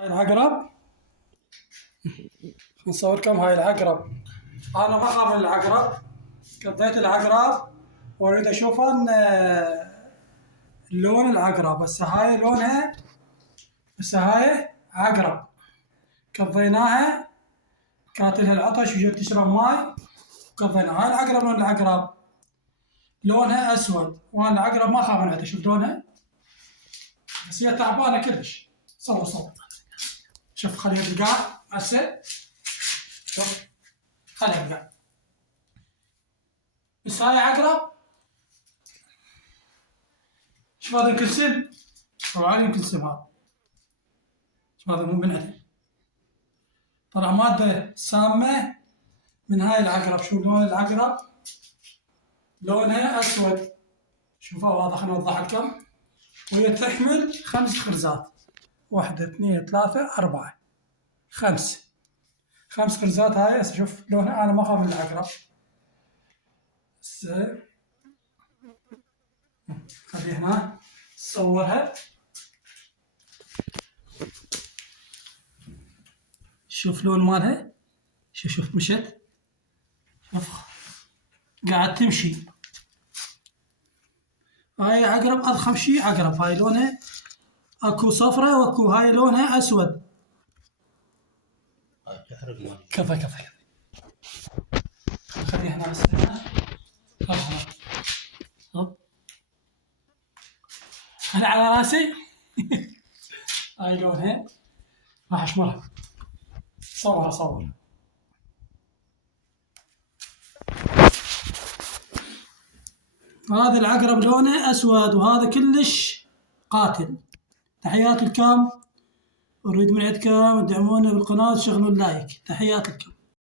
هاي العقرب. نصوركم هاي العقرب. أنا ما أخاف من العقرب. قضيت العقرب وأريد أشوف لون العقرب. هسه هاي عقرب قضيناها. كاتلها العطش وجت تشرب ماي وقضيناها. هاي العقرب لون العقرب لونها أسود، وأنا العقرب ما أخاف منها. شوف لونها، بس هي تعبانة كلش. صور شوف، خليها تقع هسه. شوف خليها تقع. بس هاي عقرب. شوف هذا الكلسم، وعالي الكلسم هذا. شوف هذا مو من عدل، طلع مادة سامة من هاي العقرب. شوف لون العقرب لونها أسود. شوفوا واضح، أنا أوضح لكم. وهي تحمل 5 خرزات. 1 2 3 4 5 خرزات. هاي هسه شوف لونها. أنا ما أخاف من العقرب. هسه خليها هنا، صورها. شوف لون مالها. شوف مشت. شوف قاعد تمشي. هاي عقرب أضخم شي عقرب. هاي لونها اكو صفرة واكو هاي لونها اسود. كفى خليها هنا هسه. هنا انا على راسي. هاي لونها راح اشمرها. صور. هذا العقرب لونه اسود، وهذا كلش قاتل. تحياتي لكم، اريد من عندكم تدعمونا بالقناة وتشغلون لايك. تحياتي لكم.